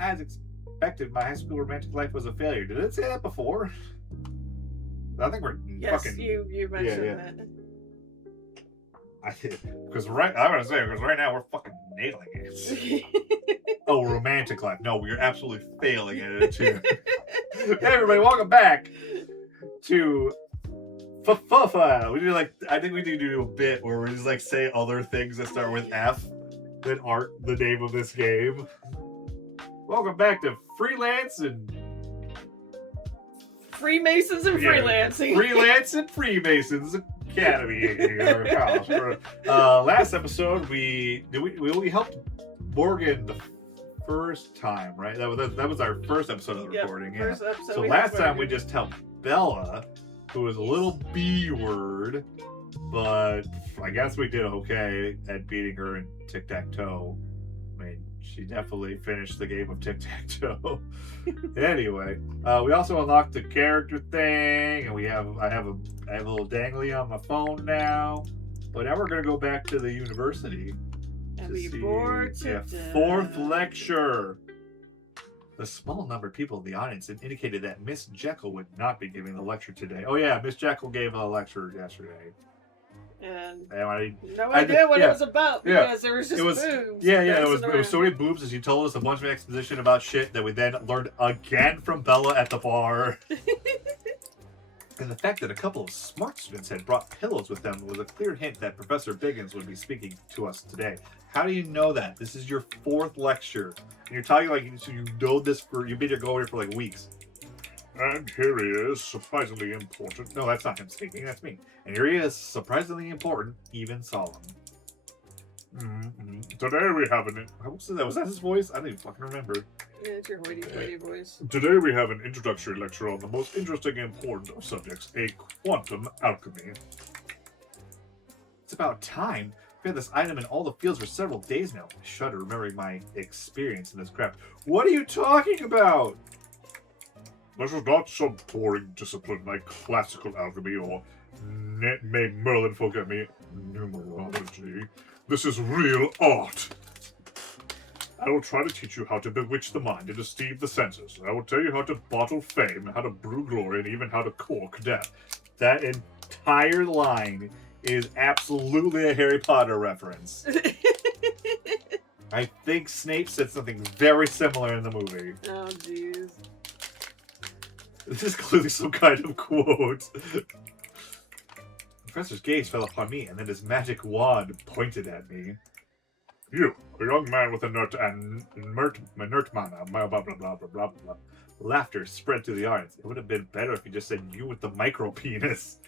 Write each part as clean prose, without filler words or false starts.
As expected, my high school romantic life was a failure. Did it say that before? I think we're fucking... you mentioned that. I did. Because right now we're fucking nailing it. Oh, romantic life. No, we're absolutely failing at it too. Hey everybody, welcome back to Fufa. We do I think we need to do a bit where we just say other things that start with F that aren't the name of this game. Welcome back to Freelance and Freemasons and Freelancing. Freelance and Freemasons Academy or college. Last episode we helped Morgan the first time, right? That was our first episode of the recording. Yeah. First episode. So last time we just helped Bella, who was a little B word, but I guess we did okay at beating her in tic-tac-toe. I mean, she definitely finished the game of tic-tac-toe. Anyway, we also unlocked the character thing, and I have a little dangly on my phone now. But now we're gonna go back to the university. And we bored to death. Fourth lecture. The small number of people in the audience indicated that Miss Jekyll would not be giving the lecture today. Oh yeah, Miss Jekyll gave a lecture yesterday. And I no idea what it was about because there was just boobs. It was so many boobs as she told us a bunch of exposition about shit that we then learned again from Bella at the bar. And the fact that a couple of smart students had brought pillows with them was a clear hint that Professor Biggins would be speaking to us today. How do you know that? This is your fourth lecture. And you're talking so you know this you've been here going for weeks. And here he is, surprisingly important. No, that's not him speaking, that's me. And here he is, surprisingly important, even solemn. Mm-hmm. Today we have was that his voice? I don't even fucking remember. Yeah, it's your hoity-toity voice. Today we have an introductory lecture on the most interesting and important of subjects, a quantum alchemy. It's about time. We've had this item in all the fields for several days now. I shudder remembering my experience in this craft. What are you talking about? This is not some boring discipline like classical alchemy or, may Merlin forget me, numerology. This is real art. I will try to teach you how to bewitch the mind and deceive the senses. I will tell you how to bottle fame, how to brew glory, and even how to cork death. That entire line is absolutely a Harry Potter reference. I think Snape said something very similar in the movie. Oh, jeez. This is clearly some kind of quote. The professor's gaze fell upon me, and then his magic wand pointed at me. You, a young man with a nerd mana, blah, blah, blah, blah, blah, blah. Laughter spread through the audience. It would have been better if you just said you with the micro penis.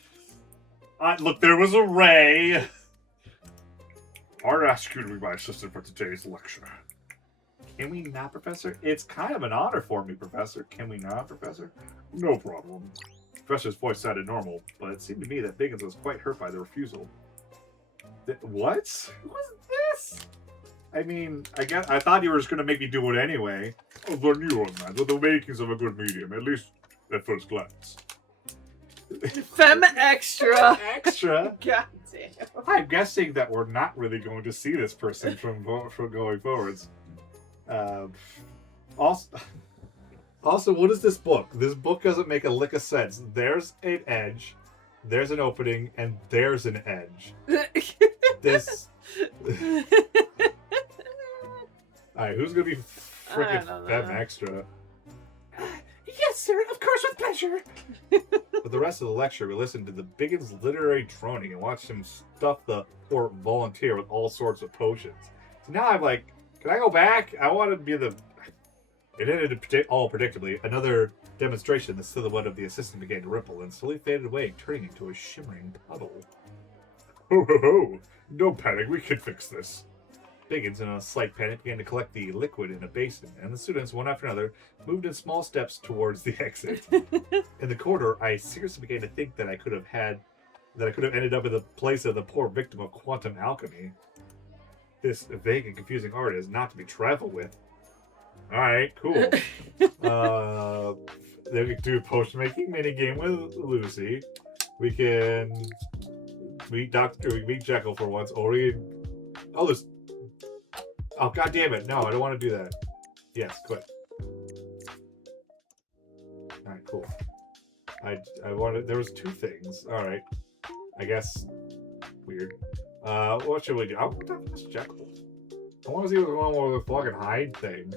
Look, there was a ray. I'd ask you to be my assistant for today's lecture. Can we not, Professor? It's kind of an honor for me, Professor. Can we not, Professor? No problem. The professor's voice sounded normal, but it seemed to me that Biggins was quite hurt by the refusal. What? What's this? I mean, I thought you were just going to make me do it anyway. Oh, the neurons, man. The makings of a good medium, at least at first glance. Femme extra. Extra? God damn. I'm guessing that we're not really going to see this person from going forwards. Also, what is this book? This book doesn't make a lick of sense. There's an edge, there's an opening, and there's an edge. This... Alright, who's gonna be freaking Femme Extra? Yes, sir, of course, with pleasure. For the rest of the lecture, we listened to the Biggins literary droning and watched him stuff the poor volunteer with all sorts of potions. So now I'm like, can I go back? I want to be the... It ended all predictably. Another demonstration, the silhouette of the assistant began to ripple and slowly faded away, turning into a shimmering puddle. Ho ho ho! No panic, we can fix this. Biggins, in a slight panic, began to collect the liquid in a basin, and the students, one after another, moved in small steps towards the exit. In the corridor, I seriously began to think that I could have ended up in the place of the poor victim of quantum alchemy. This vague and confusing art is not to be trifled with. Alright, cool. Then we can do a potion-making minigame with Lucy. We can meet Jekyll for once, or we... Oh, god damn it. No, I don't want to do that. Yes, quit. cool. I wanted. There was 2 things. All right. I guess. Weird. What should we do? I want to talk to Miss Jekyll. I want to see what's going on with the fucking hide thing.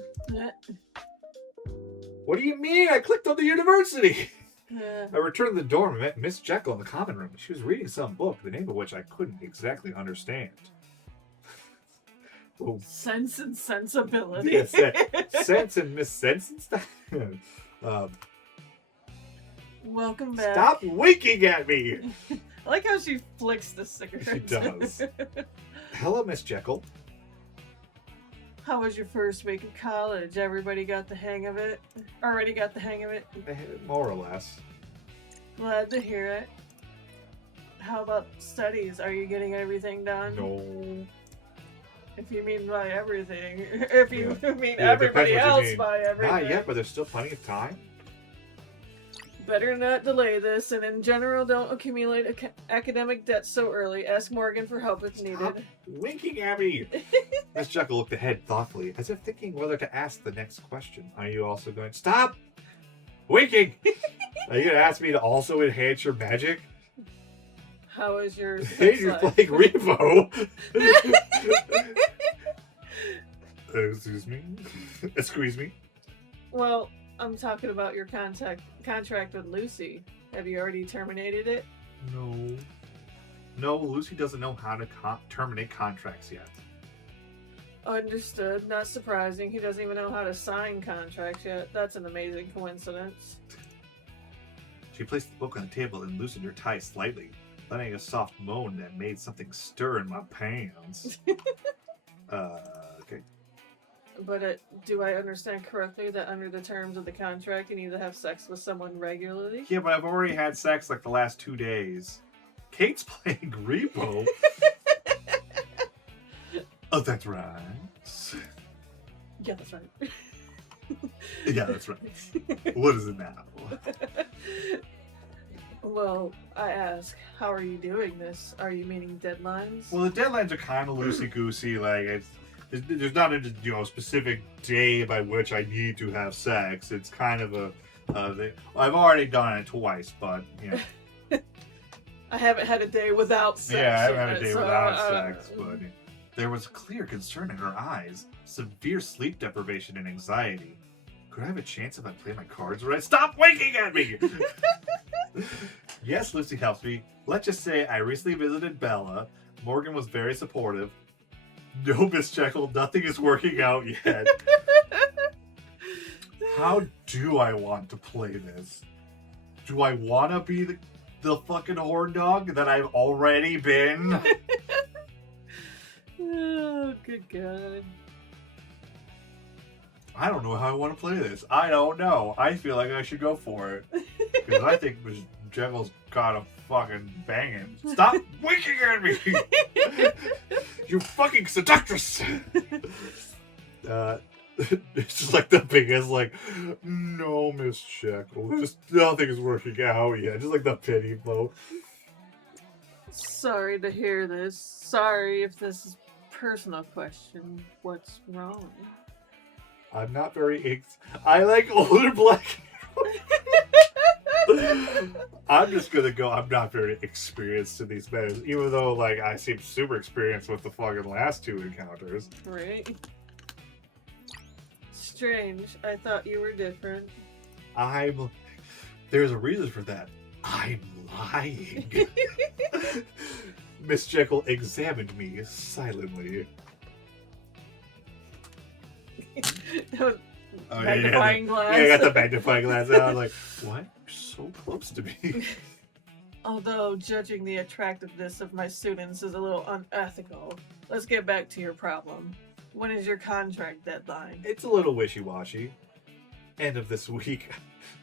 What do you mean? I clicked on the university. I returned to the dorm and met Miss Jekyll in the common room. She was reading some book, the name of which I couldn't exactly understand. Oh. Sense and Sensibility. Yes, Sense and Miss Sense and stuff. Welcome back. Stop winking at me! I like how she flicks the cigarette. She does. Hello, Miss Jekyll. How was your first week of college? Everybody got the hang of it? Already got the hang of it? More or less. Glad to hear it. How about studies? Are you getting everything done? No. If you mean by everything. If you mean everybody else by everything. Not yet, but there's still plenty of time. Better not delay this, and in general, don't accumulate academic debt so early. Ask Morgan for help if needed. Stop winking at me! Miss Jekyll looked ahead thoughtfully, as if thinking whether to ask the next question. Are you also going to... Stop winking! Are you going to ask me to also enhance your magic? How is your You're playing Revo! Excuse me? Excuse me? Well, I'm talking about your contract with Lucy. Have you already terminated it? No. No, Lucy doesn't know how to terminate contracts yet. Understood. Not surprising. He doesn't even know how to sign contracts yet. That's an amazing coincidence. She placed the book on the table and loosened her tie slightly, letting a soft moan that made something stir in my pants. Okay. But do I understand correctly that under the terms of the contract, you need to have sex with someone regularly? Yeah, but I've already had sex like the last 2 days. Kate's playing Repo. Oh, that's right. Yeah, that's right. Yeah, that's right. What is it now? Well, I ask, how are you doing this? Are you meeting deadlines? Well, the deadlines are kind of loosey-goosey. Like, there's not a specific day by which I need to have sex. It's kind of I've already done it twice, but, you know. I haven't had a day without sex. Yeah, I haven't had a day without sex, but there was clear concern in her eyes, severe sleep deprivation and anxiety. Could I have a chance if I play my cards right? Stop winking at me! Yes, Lucy helps me. Let's just say I recently visited Bella. Morgan was very supportive. No, Miss Jekyll, nothing is working out yet. How do I want to play this? Do I want to be the fucking horn dog that I've already been? Oh, good God. I don't know how I want to play this. I don't know. I feel like I should go for it. Because I think Miss Jekyll's gotta fucking bang him. Stop winking at me! You fucking seductress! It's just like the biggest, like, no, Miss Jekyll. Just nothing is working out yet. Just like the pity blow. Sorry to hear this. Sorry if this is a personal question. What's wrong? I'm not very I like older black. I'm just gonna go. I'm not very experienced in these matters, even though like I seem super experienced with the fucking last 2 encounters. Right. Strange. I thought you were different. There's a reason for that. I'm lying. Miss Jekyll examined me silently. Magnifying glass. Yeah, I got the magnifying glass out. I was like, why are you so close to me? Although judging the attractiveness of my students is a little unethical, let's get back to your problem. When is your contract deadline? It's a little wishy-washy. End of this week.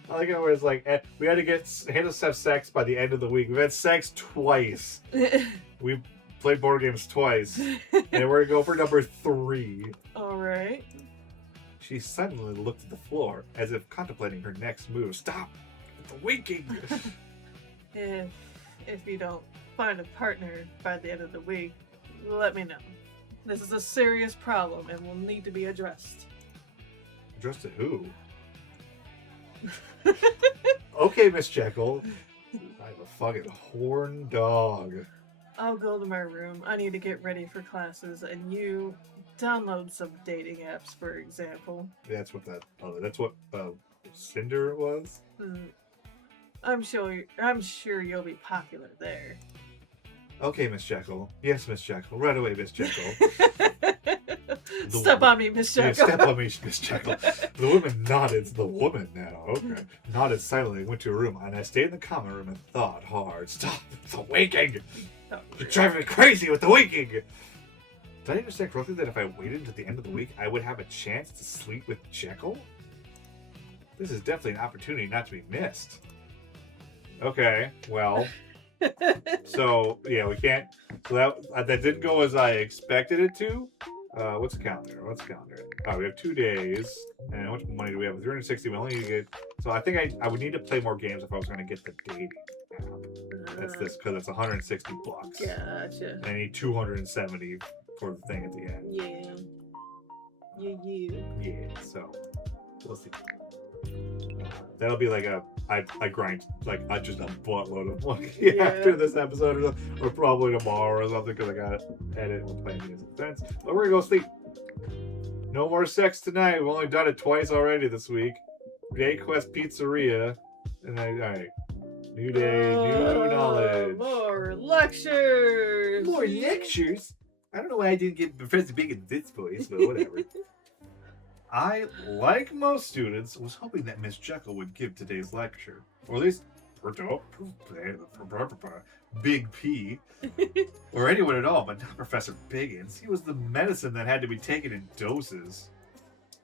I like how it's like, we had to have sex by the end of the week. We've had sex twice. We played board games twice. And we're going to go for number 3. Alright. She suddenly looked at the floor, as if contemplating her next move. Stop with the winking! If you don't find a partner by the end of the week, let me know. This is a serious problem and will need to be addressed. Addressed to who? Okay, Miss Jekyll. I'm a fucking horn dog. I'll go to my room. I need to get ready for classes, and you download some dating apps, for example. That's what Cinder was. I'm sure you'll be popular there. Okay, Miss Jekyll. Yes, Miss Jekyll. Right away, Miss Jekyll. Step on me, Miss Jekyll. Yeah, step on me, Miss Jekyll. The woman nodded. The woman now. Okay. Nodded silently and went to her room, and I stayed in the common room and thought hard. Stop the winking! Oh, You're driving me crazy with the winking! Did I understand correctly that if I waited until the end of the week, I would have a chance to sleep with Jekyll? This is definitely an opportunity not to be missed. Okay, well... So, yeah, we can't... So that didn't go as I expected it to. What's the calendar? Oh, we have 2 days. And how much money do we have? 360. We only need to get... So I think I would need to play more games if I was going to get the dating app. That's this, because it's $160. Gotcha. And I need 270 for the thing at the end. Yeah, so we'll see. That'll be like I grind like just a buttload of money after this episode, or probably tomorrow or something, because I gotta edit and play music. But we're gonna go sleep. No more sex tonight. We've only done it twice already this week. Quest Pizzeria, and then alright. New day, new knowledge. More lectures. More lectures. I don't know why I didn't get Professor Bacon's this voice, but whatever. I, like most students, was hoping that Miss Jekyll would give today's lecture. Or at least Big P. Or anyone at all, but not Professor Biggins. He was the medicine that had to be taken in doses.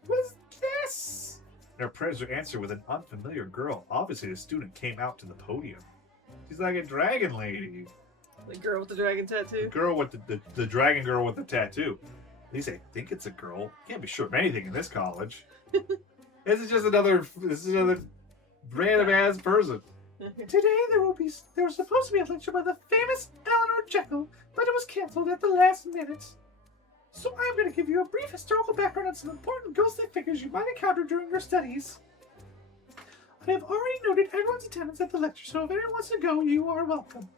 What's this? Their prayers were answered with an unfamiliar girl. Obviously, the student came out to the podium. She's like a dragon lady. The girl with the dragon tattoo? The girl with the dragon girl with the tattoo. At least I think it's a girl. Can't be sure of anything in this college. This is another random ass person. Today there was supposed to be a lecture by the famous Eleanor Jekyll, but it was canceled at the last minute. So I'm going to give you a brief historical background on some important ghostly figures you might encounter during your studies. I have already noted everyone's attendance at the lecture, so if anyone wants to go, you are welcome.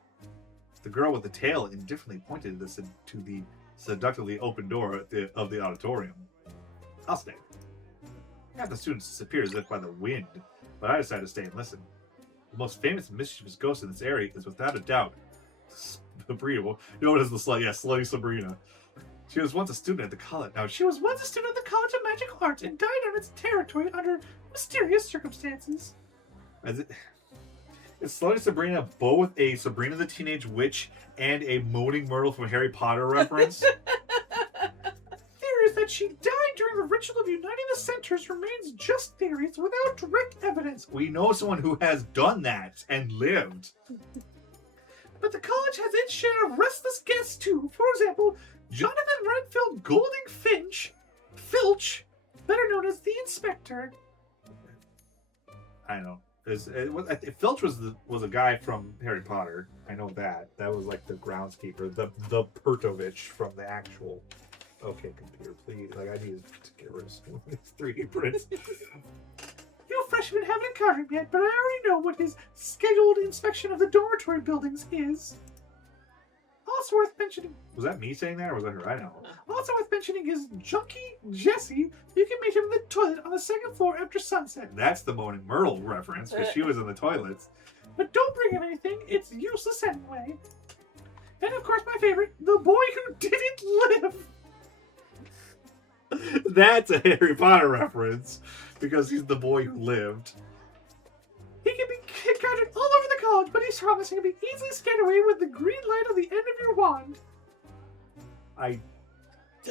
The girl with the tail indifferently pointed to the seductively open door of the auditorium. I'll stay. Half the students disappeared as if by the wind, but I decided to stay and listen. The most famous and mischievous ghost in this area is without a doubt Sabrina. Known as the Slutty Sabrina. She was once a student at the college. She was once a student at the College of Magical Arts and died on its territory under mysterious circumstances. Is Slutty Sabrina both a Sabrina the Teenage Witch and a Moaning Myrtle from Harry Potter reference? Theories that she died during the ritual of uniting the centers remains just theories without direct evidence. We know someone who has done that and lived. But the college has its share of restless guests too. For example, Jonathan Redfield Golding Filch, better known as the Inspector. I don't know. Filch was a guy from Harry Potter. I know that. That was like the groundskeeper, the Pertovich from the actual. Okay, computer, please. Like, I need to get rid of these 3D prints. You freshmen haven't encountered him yet, but I already know what his scheduled inspection of the dormitory buildings is. Also worth mentioning... Was that me saying that, or was that her? I know. Also worth mentioning is Junkie Jessie. You can meet him in the toilet on the second floor after sunset. That's the Moaning Myrtle reference, because she was in the toilets. But don't bring him anything. It's useless anyway. And of course, my favorite, the boy who didn't live. That's a Harry Potter reference, because he's the boy who lived. He can be encountered all over the college, but he's promising to be easily scared away with the green light on the end of your wand. I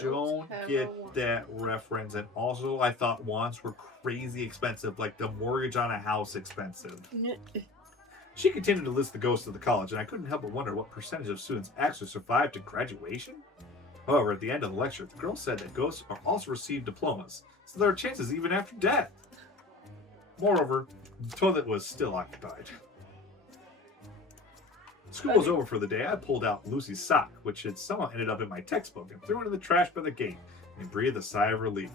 don't get that reference, and also I thought wands were crazy expensive, like the mortgage on a house expensive. She continued to list the ghosts of the college, and I couldn't help but wonder what percentage of students actually survived to graduation. However, at the end of the lecture, the girl said that ghosts are also received diplomas, so there are chances even after death. Moreover, the toilet was still occupied. School was over for the day. I pulled out Lucy's sock, which had somehow ended up in my textbook, and threw it in the trash by the gate, and breathed a sigh of relief.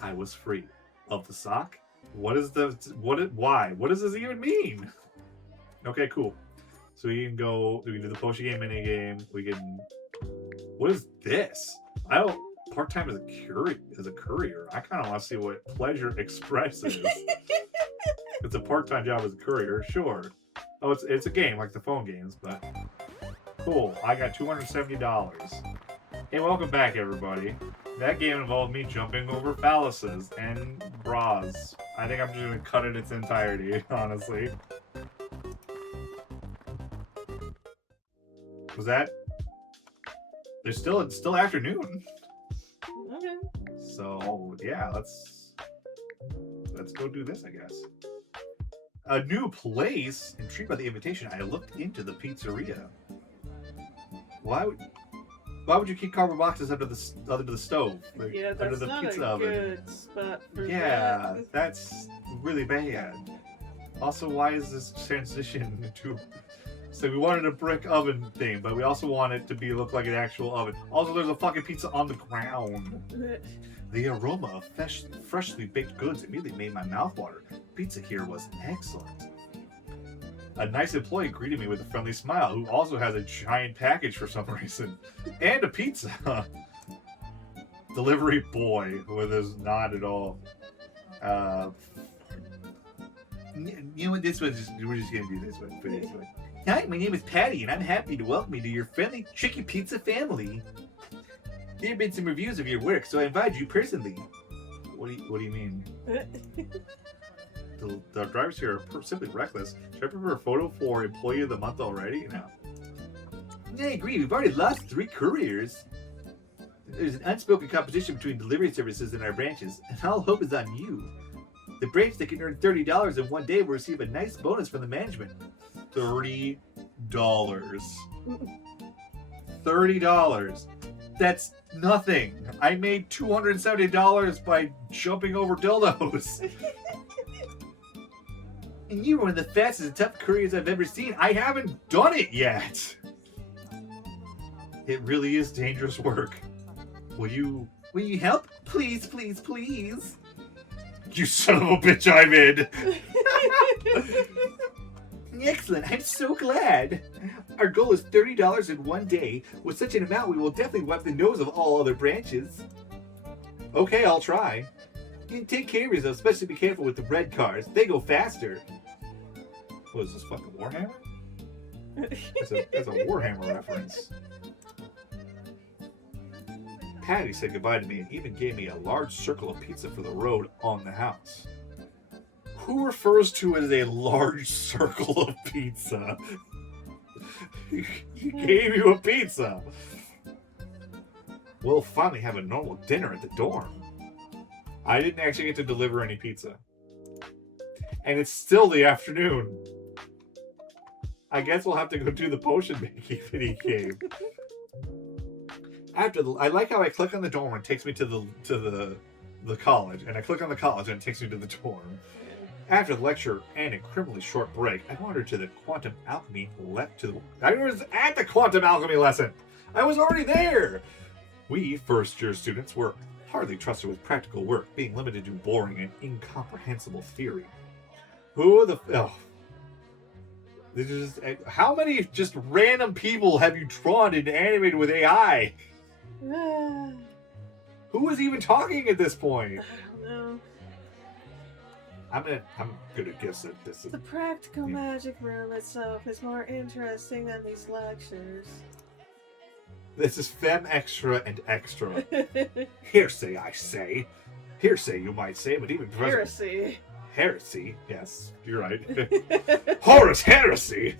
I was free. Of the sock, What is the why? What does this even mean? Okay, cool. So we can go. We can do the potion game mini game. We can. What is this? I don't. Part time as a courier. I kind of want to see what Pleasure Express is. It's a part time job as a courier. Sure. Oh, it's a game like the phone games, but cool. I got $270. Hey, welcome back, everybody. That game involved me jumping over phalluses and bras. I think I'm just gonna cut it its entirety, honestly. Was that? It's still afternoon. Okay. So yeah, let's go do this, I guess. A new place. Intrigued by the invitation, I looked into the pizzeria. Why would you keep cardboard boxes under the stove? Like, Yeah, under that's the not pizza a oven? good spot for Yeah, that. that's really bad. Also, why is this transition to? So we wanted a brick oven thing, but we also want it to look like an actual oven. Also, there's a fucking pizza on the ground. The aroma of freshly baked goods immediately made my mouth water. Pizza here was excellent. A nice employee greeted me with a friendly smile, who also has a giant package for some reason. And a pizza. Delivery boy, with his not at all. You know what, we're just gonna do this one for this one. Hi, my name is Patty, and I'm happy to welcome you to your friendly Chicky Pizza family. There have been some reviews of your work, so I invite you personally. What do you mean? The drivers here are simply reckless. Should I prepare a photo for Employee of the Month already? No. I agree. We've already lost 3 couriers. There's an unspoken competition between delivery services in our branches, and all hope is on you. The branch that can earn $30 in one day will receive a nice bonus from the management. $30. $30. That's nothing. I made $270 by jumping over dildos. And you're one of the fastest and toughest couriers I've ever seen. I haven't done it yet. It really is dangerous work. Will you help? Please, please, please. You son of a bitch, I'm in. Excellent, I'm so glad. Our goal is $30 in one day. With such an amount, we will definitely wipe the nose of all other branches. Okay, I'll try. And take care of yourself, especially be careful with the red cars. They go faster. What is this, fucking Warhammer? That's a Warhammer reference. Patty said goodbye to me and even gave me a large circle of pizza for the road on the house. Who refers to it as a large circle of pizza? He gave you a pizza. We'll finally have a normal dinner at the dorm. I didn't actually get to deliver any pizza. And it's still the afternoon. I guess we'll have to go do the potion making mini game. I like how I click on the dorm and it takes me to the college, and I click on the college and it takes me to the dorm. After the lecture and a criminally short break, I wandered to the quantum alchemy I was at the quantum alchemy lesson. I was already there. We first-year students were hardly trusted with practical work, being limited to boring and incomprehensible theory. How many just random people have you drawn and animated with AI? Who is even talking at this point? I don't know. I'm gonna guess that this is The practical magic room itself is more interesting than these lectures. This is fem extra and extra. Hearsay, I say. Hearsay, you might say, but even Heresy. Heresy, yes, you're right. Horus heresy!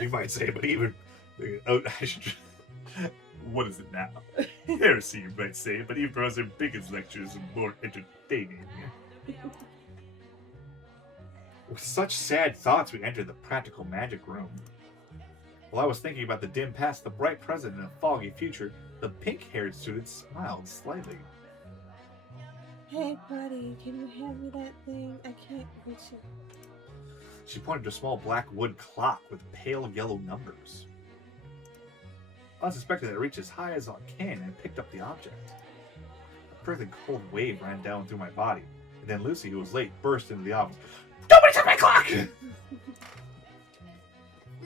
You might say, but even... What is it now? Heresy, you might say, but even Professor Biggins' lectures are more entertaining. With such sad thoughts, we entered the practical magic room. While I was thinking about the dim past, the bright present, and a foggy future, the pink-haired student smiled slightly. Hey, buddy, can you hand me that thing? I can't reach it. She pointed to a small black wood clock with pale yellow numbers. Unsuspected, I reached as high as I can and picked up the object. A perfect cold wave ran down through my body. And then Lucy, who was late, burst into the office. Nobody took my clock!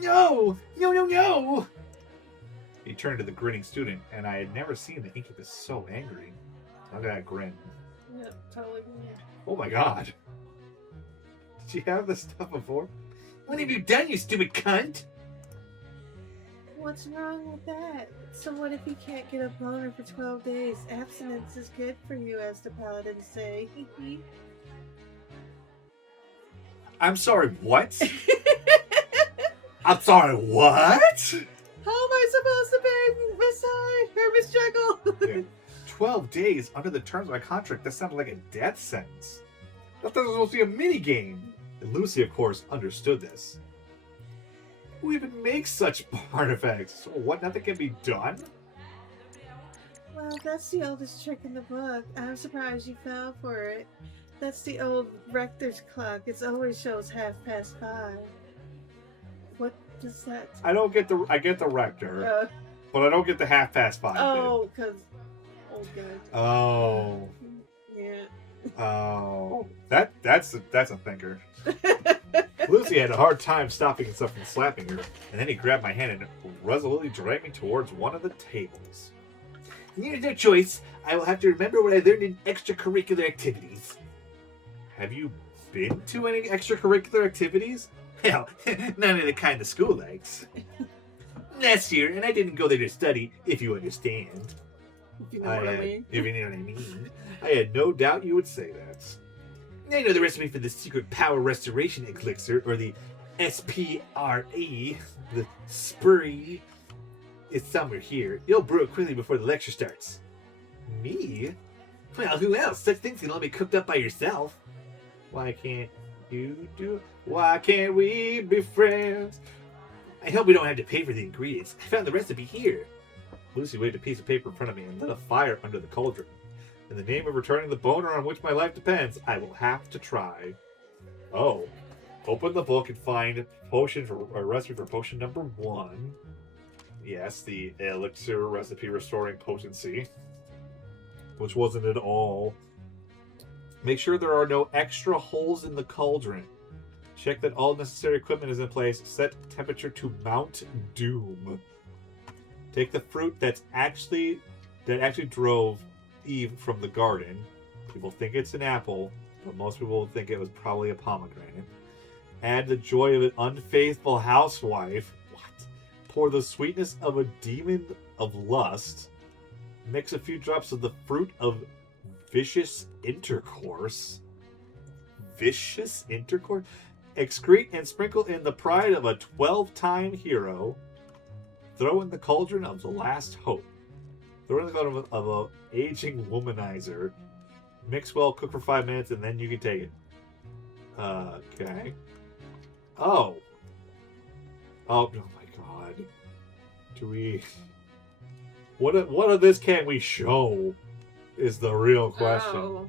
No! No, no, no! He turned to the grinning student, and I had never seen the incubus so angry. Look at that grin. Yep, totally. Oh my god. Did you have this stuff before? What have you done, you stupid cunt? What's wrong with that? So what if you can't get a boner for 12 days? Abstinence is good for you, as the paladins say. I'm sorry, what? I'm sorry, what? How am I supposed to pay Miss High or Miss Jekyll? Yeah. 12 days under the terms of my contract. That sounded like a death sentence. I thought it was supposed to be a mini game. And Lucy, of course, understood this. Who even makes such artifacts? So what, nothing can be done? Well, that's the oldest trick in the book. I'm surprised you fell for it. That's the old rector's clock. It always shows 5:30. What does that... I get the rector, but I don't get the 5:30. Oh, because... Oh, good. Oh. Yeah. Oh. That's a thinker. Lucy had a hard time stopping himself from slapping her, and then he grabbed my hand and resolutely dragged me towards one of the tables. There's no choice. I will have to remember what I learned in extracurricular activities. Have you been to any extracurricular activities? Hell, none of the kind the school likes. Last year, and I didn't go there to study, if you understand. If you know what I mean. If you know what I mean. I had no doubt you would say that. I know the recipe for the secret power restoration elixir, or the SPRE, the spree, is somewhere here. You'll brew it quickly before the lecture starts. Me? Well, who else? Such things can all be cooked up by yourself. Why can't you do it? Why can't we be friends? I hope we don't have to pay for the ingredients. I found the recipe here. Lucy waved a piece of paper in front of me and lit a fire under the cauldron. In the name of returning the boner on which my life depends, I will have to try. Oh. Open the book and find a recipe for potion number 1. Yes, the elixir recipe restoring potency. Which wasn't at all. Make sure there are no extra holes in the cauldron. Check that all necessary equipment is in place. Set temperature to Mount Doom. Take the fruit that actually drove Eve from the garden. People think it's an apple, but most people think it was probably a pomegranate. Add the joy of an unfaithful housewife. What? Pour the sweetness of a demon of lust. Mix a few drops of the fruit of vicious intercourse. Vicious intercourse? Excrete and sprinkle in the pride of a 12-time hero. Throw in the cauldron of the last hope. Throw in the cauldron of an aging womanizer. Mix well, cook for 5 minutes, and then you can take it. Okay. Oh. Oh my god. Do we... What of this can we show? Is the real question. Oh.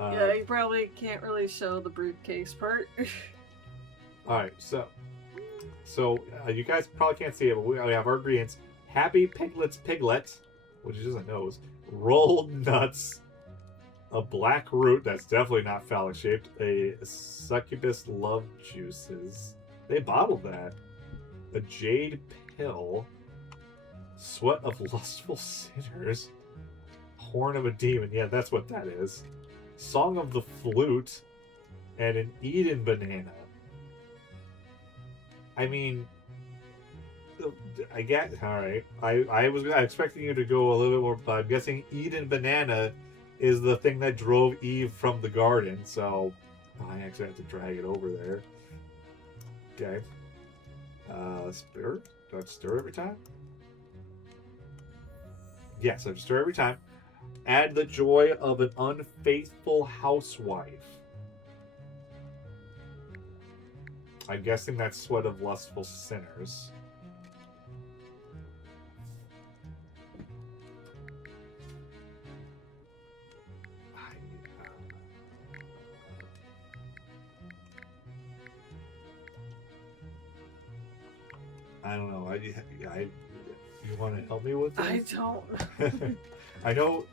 Yeah, you probably can't really show the brute case part. Alright, so you guys probably can't see it, but we have our ingredients. Happy Piglet's Piglet, which is just a nose. Rolled nuts. A black root, that's definitely not phallic shaped. A succubus love juices. They bottled that. A jade pill. Sweat of lustful sinners. Horn of a demon. Yeah, that's what that is. Song of the flute. And an Eden banana. I mean, I get, alright. I was expecting you to go a little bit more, but I'm guessing Eden banana is the thing that drove Eve from the garden, so I actually have to drag it over there. Okay. Stir? Do I have to stir every time? Yes, I have to stir every time. Add the joy of an unfaithful housewife. I'm guessing that's sweat of lustful sinners. I don't know. You want to help me with this? I don't. I know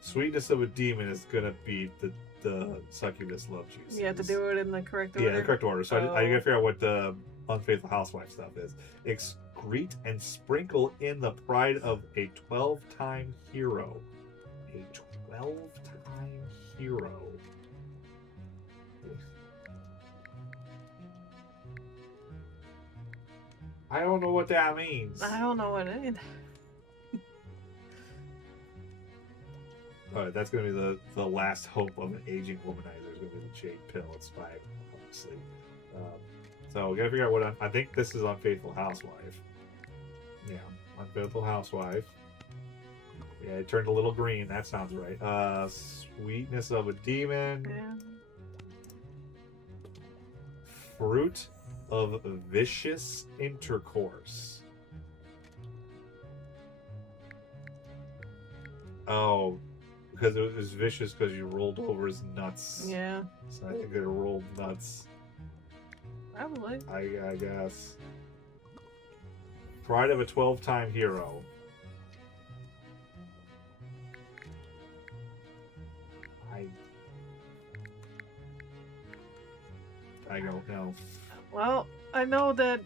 sweetness of a demon is going to be the the succubus love juice. You have to do it in the correct order. Yeah, the correct order. So I gotta Oh. figure out what the unfaithful housewife stuff is. Excrete and sprinkle in the pride of a 12-time hero. A 12-time hero. I don't know what that means. I don't know what it is. Alright, that's gonna be the last hope of an aging womanizer. Is gonna be the jade pill. It's 5, obviously. So we gotta figure out what I think this is unfaithful housewife. Yeah, unfaithful housewife. Yeah, it turned a little green. That sounds right. Sweetness of a demon. Yeah. Fruit of vicious intercourse. Oh, because it was vicious because you rolled over his nuts. Yeah. So I think they rolled nuts. Probably. I guess. Pride of a 12-time hero. I don't know. Well, I know that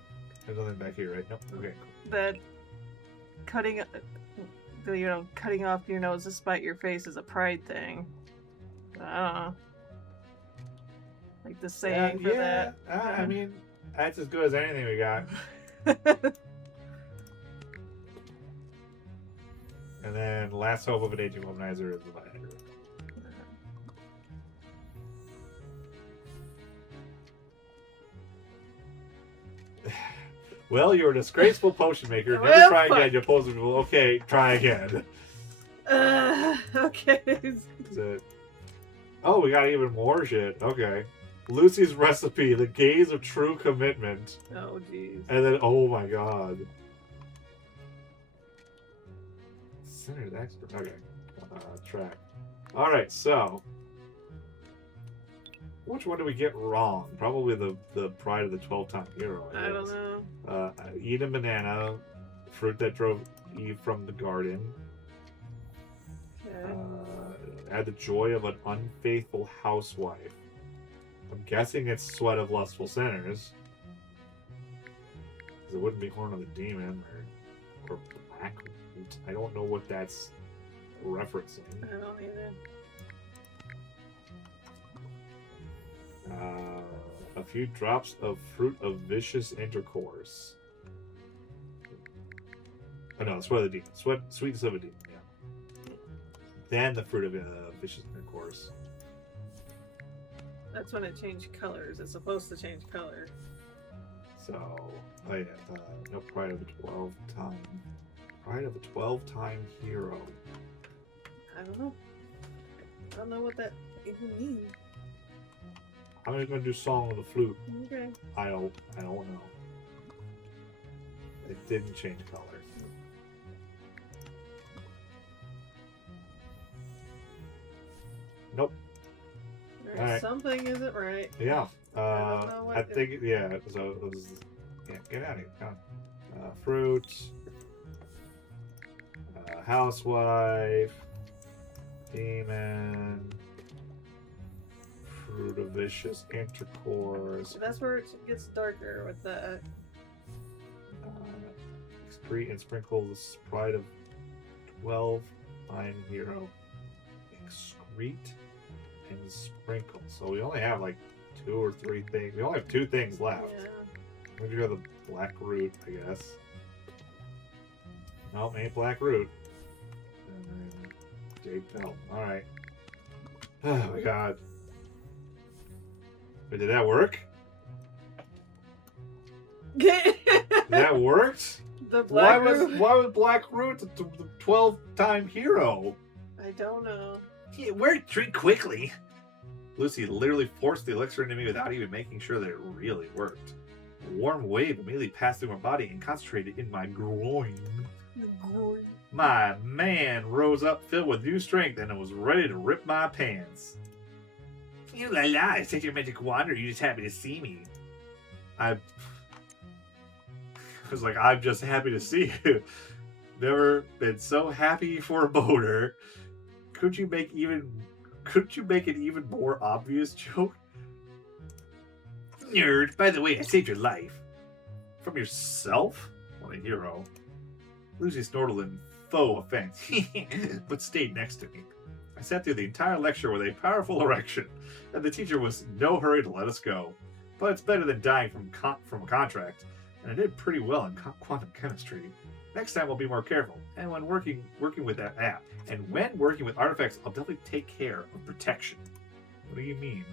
There's nothing back here, right? Nope. Okay. that cutting cutting off your nose to spite your face is a pride thing. I don't know. Like the saying for that. I mean, that's as good as anything we got. And then last hope of an aging womanizer is the Viagra. Well, you're a disgraceful potion maker. Never Well, try fuck. again. You potion people. Okay, try again. Okay. Is it... Oh, we got even more shit. Okay. Lucy's recipe, the gaze of true commitment. Oh, jeez. And then, oh my god. Centered expert. Okay. Track. Alright, so. Which one do we get wrong? Probably the pride of the 12-time hero. I don't know. Eat a banana, fruit that drove Eve from the garden. Okay. Add the joy of an unfaithful housewife. I'm guessing it's sweat of lustful sinners. 'Cause it wouldn't be horn of the demon or black root. I don't know what that's referencing. I don't either. A few drops of fruit of vicious intercourse. Oh no, sweat of the demon. Sweetness of a demon, yeah. Then the fruit of vicious intercourse. That's when it changed colors. It's supposed to change color. So, oh yeah, no pride of a 12-time. Pride of a 12-time hero. I don't know. I don't know what that even means. I'm just gonna do song of the flute. Okay. I don't know. It didn't change color. Nope. There's Alright. something isn't right. Yeah. I don't know what I it- think yeah. So it was. Yeah, get out of here. Come on. Fruit. Housewife. Demon. Fruit of vicious intercourse. That's where it gets darker with the. Excrete and sprinkle the pride of 12-time hero. Excrete and sprinkle. So we only have like 2 or 3 things. We only have 2 things left. Yeah. We do have the black root, I guess. Nope, ain't black root. And then jade belt. Alright. Oh my god. Wait, did that work? That worked? The black root? Why was Black Root the 12-time hero? I don't know. It worked pretty quickly. Lucy literally forced the elixir into me without even making sure that it really worked. A warm wave immediately passed through my body and concentrated in my groin. My man rose up filled with new strength and was ready to rip my pants. You la la, is that your magic wand or are you just happy to see me? I was like, I'm just happy to see you. Never been so happy for a boner. Could you make even Couldn't you make an even more obvious joke? Nerd, by the way, I saved your life. From yourself? What a hero. Lucy snorted in faux offense, but stayed next to me. I sat through the entire lecture with a powerful erection, and the teacher was in no hurry to let us go. But it's better than dying from a contract, and I did pretty well in quantum chemistry. Next time I'll be more careful, and when working with that app, and when working with artifacts, I'll definitely take care of protection. What do you mean?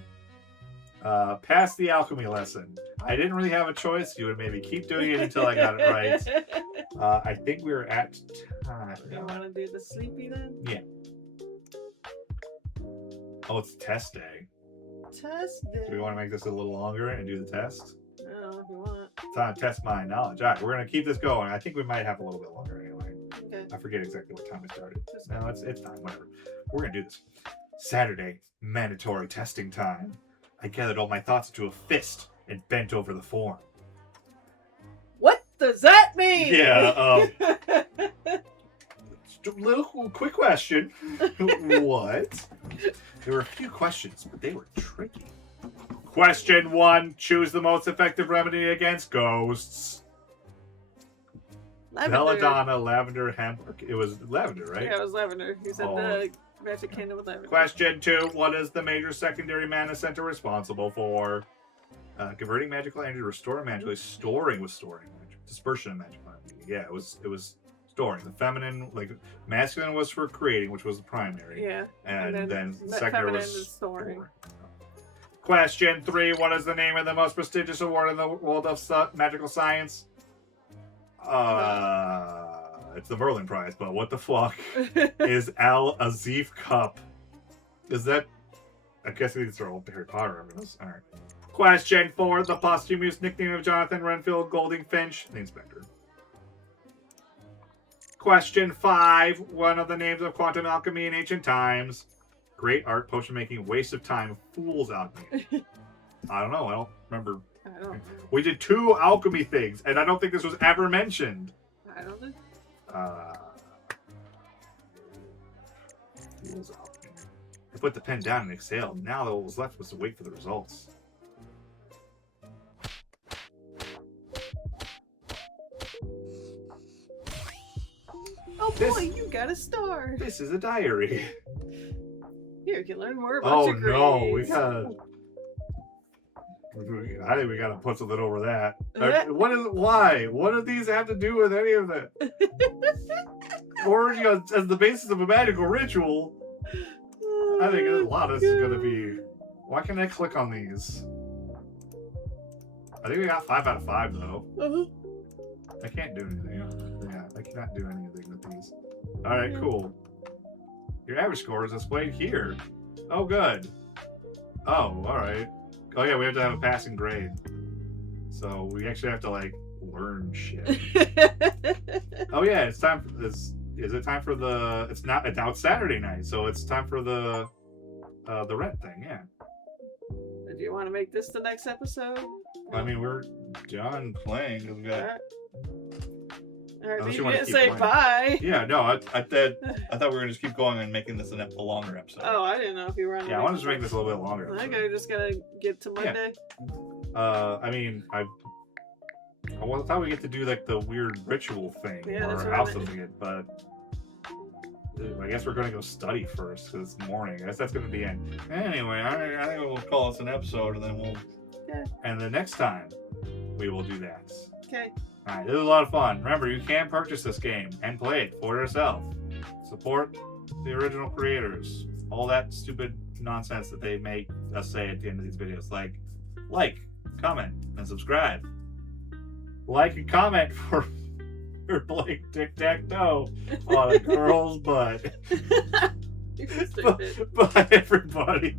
Pass the alchemy lesson. I didn't really have a choice. You would maybe keep doing it until I got it right. I think we were at time. You want to do the sleepy then? Yeah. Oh, it's test day. Test Do we it. want to make this a little longer and do the test? No, if you want. Time to test my knowledge. All right, we're going to keep this going. I think we might have a little bit longer anyway. Okay. I forget exactly what time it started. No, it's fine. Whatever. We're going to do this. Saturday, mandatory testing time. I gathered all my thoughts into a fist and bent over the form. What does that mean? Yeah, little quick question. What? There were a few questions, but they were tricky. Question 1. Choose the most effective remedy against ghosts. Lavender. Belladonna, lavender, hemp. It was lavender, right? Yeah, it was lavender. You said Oh. the magic candle with lavender. Question 2. What is the major secondary mana center responsible for? Converting magical energy, restoring magic, storing magic, dispersion of magical energy. Yeah, it was storing. The feminine, like masculine was for creating, which was the primary. Yeah. And then the secondary feminine was is storing. Question 3. What is the name of the most prestigious award in the world of magical science? It's the Merlin Prize, but what the fuck is Al Azif Cup? Is that... I guess these are all Harry Potter references. Alright. Question 4. The posthumous nickname of Jonathan Renfield Goldingfinch, the Inspector. Question 5. One of the names of quantum alchemy in ancient times. Great art, potion making, waste of time, fool's alchemy. I don't know. I don't remember. I don't know. We did 2 alchemy things, and I don't think this was ever mentioned. I don't know. Fool's alchemy. I put the pen down and exhaled. Now all that was left was to wait for the results. Oh This- boy, you got a star. This is a diary. Here, you can learn more about Oh your grades. no, we gotta. I think we gotta put something over that. Why? What do these have to do with any of that? Or as the basis of a magical ritual. I think a lot of this is gonna be. Why can't I click on these? I think we got 5 out of 5 though. I can't do anything. Yeah, I cannot do anything with these. All right, cool. Your average score is displayed here. Oh, good. Oh, all right. Oh yeah, we have to have a passing grade. So we actually have to like learn shit. Oh yeah, it's time for this. Is it time for the? It's not. Now it's Saturday night, so it's time for the rent thing. Yeah. Do you want to make this the next episode? I mean, we're done playing. 'Cause we got. All right, Unless you you wanna didn't keep say playing. bye. Yeah, no, I thought we were gonna just keep going and making this a longer episode. Oh, I didn't know if you were on. Yeah, I wanted to make this a little bit longer. Okay, we're just gonna get to Monday. I mean, I thought we get to do like the weird ritual thing, Yeah, that's or what I house meant. something, but I guess we're gonna go study first because it's morning. I guess that's gonna be it. Anyway, I think we'll call this an episode, and then we'll. Okay. And the next time, we will do that. Okay. All right, this is a lot of fun. Remember, you can purchase this game and play it for yourself. Support the original creators. All that stupid nonsense that they make us say at the end of these videos. Like, comment, and subscribe. Like and comment for playing tic-tac-toe on a girl's butt. You're stupid. Bye, everybody.